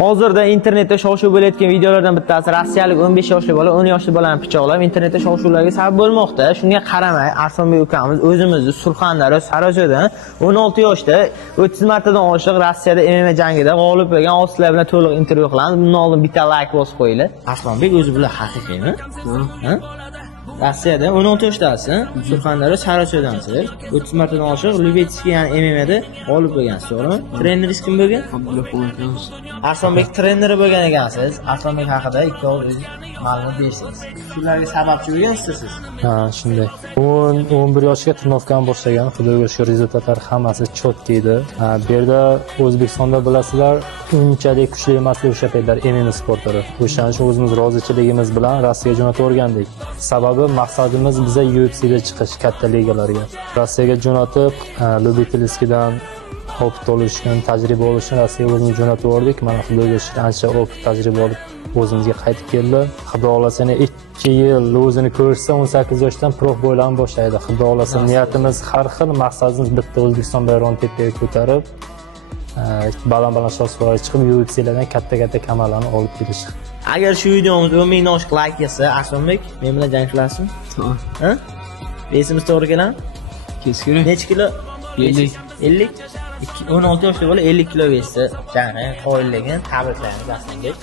Hozirda internetda shov-shuv bo'layotgan videolardan bittasi rossiyalik 15 yoshli bola 10 yoshli bolani pichoqlab internetda shov-shuvlarga sabab bo'lmoqda. Shunga qaramay, Arsonbek ukamiz o'zimizni Surxondaryo Sariosiyodan 16 yoshda 30 martadan oshiq Rossiyada MMA jangida g'olib bo'lgan ostlar bilan to'liq intervyu qilamiz. Bundan oldin bitta like bosib qo'yinglar. Arsonbek o'zi bilan haqiqiymi? Ha? Rossiyada 16 yoshdasiz, Surxondaryo Sariosiyodansiz. 30 martadan oshiq Lubetskiy ya'ni MMAda g'olib bo'lgansiz, to'g'rimi? Treneringiz kim bo'lgan? Arsonbek treneri bo'lgan ekansiz. Arsonbek haqida 2 og'iz ma'lumot bersangiz. Shularga sababchi bo'lgansiz siz. Ha, shunday. 11 yoshga trenirovkani boshlagan. Xudoga shukr, rezultatlar hammasi cho'tka edi. Bu yerda O'zbekistonda bilasizlar, unchalik kuchli emas o'sha paytlar MMA sportlari. O'shaning uchun o'zimiz rozichiligimiz bilan Rossiyaga jo'natib o'rgandik. Sababi maqsadimiz biza UFC'ga chiqish, katta ligalarga. Rossiyaga jo'natib, Lubetskidan opit olish uchun, tajriba olish uchun Rossiyaga o'zimiz jo'natib yubordik. Mana xudoga shukr, ancha opit tajriba olib o'zimizga qaytib keldi. Xudo xolasa 2 yil o'zini ko'rsa 18 yoshdan prof bo'ylashni boshlaydi. Xudo xolasa niyatimiz har xil, maqsadimiz bitta, O'zbekiston bayrog'ini tepaga ko'tarib, baland-baland shoslarga chiqib UFC'lardan katta-katta kamarlarni olib kelish. Agar shu videomiz 10 ming oshq like yesa, Arsonbek men bilan jang qilasizmi? Ha? Besimiz to'g'ri keladimi? Kerak. Necha kilo? 50. 50. 16 yoshli bola 50 kilo bessa, jang qo'yilgan. Tabriklaymiz Arsonbek.